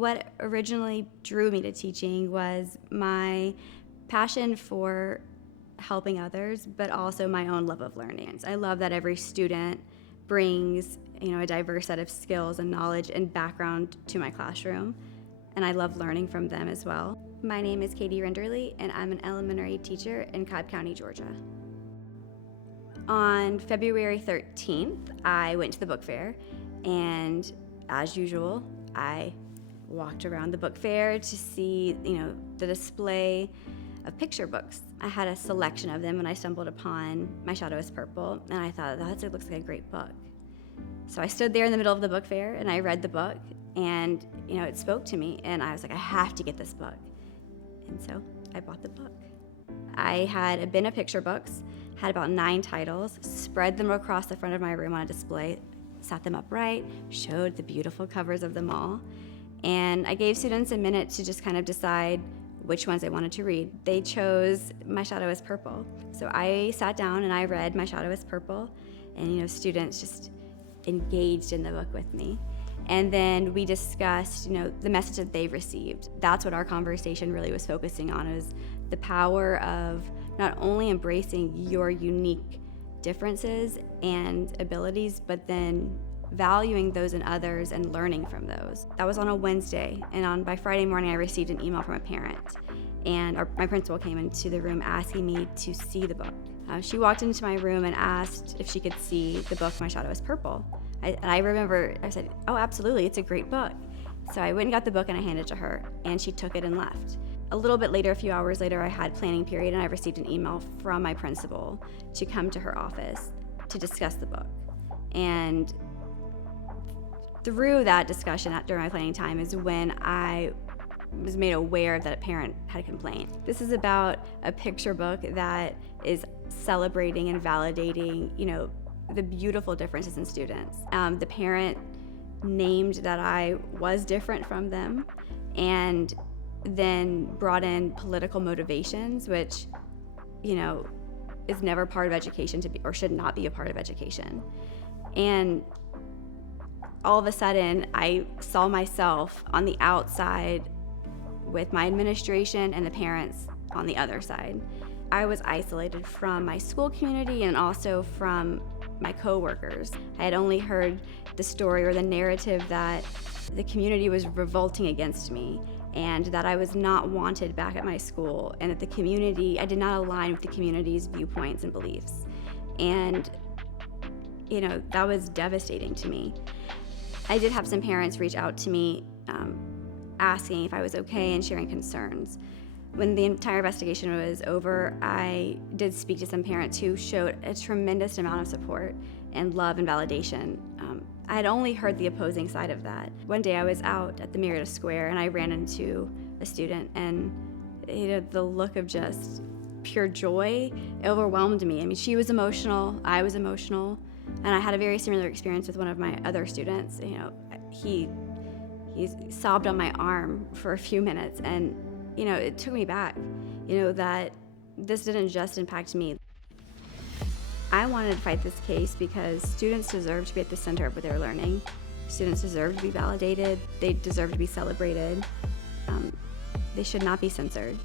What originally drew me to teaching was my passion for helping others, but also my own love of learning. I love that every student brings, a diverse set of skills and knowledge and background to my classroom, and I love learning from them as well. My name is Katie Rinderle, and I'm an elementary teacher in Cobb County, Georgia. On February 13th, I went to the book fair, and as usual, I walked around the book fair to see, the display of picture books. I had a selection of them when I stumbled upon My Shadow is Purple, and I thought, that looks like a great book. So I stood there in the middle of the book fair, and I read the book, and, it spoke to me, and I was like, I have to get this book. And so I bought the book. I had a bin of picture books, had about 9 titles, spread them across the front of my room on a display, sat them upright, showed the beautiful covers of them all, and I gave students a minute to just kind of decide which ones they wanted to read. They chose My Shadow is Purple. So I sat down and I read My Shadow is Purple, and students just engaged in the book with me. And then we discussed, the message that they've received. That's what our conversation really was focusing on, is the power of not only embracing your unique differences and abilities, but then valuing those in others and learning from those. That was on a Wednesday, and by Friday morning I received an email from a parent, and my principal came into the room asking me to see the book. She walked into my room and asked if she could see the book My Shadow is Purple. I remember I said, oh, absolutely, it's a great book. So I went and got the book and I handed it to her, and she took it and left. A little bit later, a few hours later, I had planning period, and I received an email from my principal to come to her office to discuss the book. And through that discussion during my planning time is when I was made aware that a parent had a complaint. This is about a picture book that is celebrating and validating, the beautiful differences in students. The parent named that I was different from them, and then brought in political motivations, which, is never part of education or should not be a part of education. And all of a sudden, I saw myself on the outside with my administration and the parents on the other side. I was isolated from my school community and also from my coworkers. I had only heard the story or the narrative that the community was revolting against me, and that I was not wanted back at my school, and that I did not align with the community's viewpoints and beliefs. And, that was devastating to me. I did have some parents reach out to me asking if I was okay and sharing concerns. When the entire investigation was over, I did speak to some parents who showed a tremendous amount of support and love and validation. I had only heard the opposing side of that. One day I was out at the Marietta Square and I ran into a student, and the look of just pure joy overwhelmed me. I mean, she was emotional, I was emotional, and I had a very similar experience with one of my other students. He sobbed on my arm for a few minutes, and it took me back, that this didn't just impact me. I wanted to fight this case because students deserve to be at the center of what they're learning. Students deserve to be validated. They deserve to be celebrated. They should not be censored.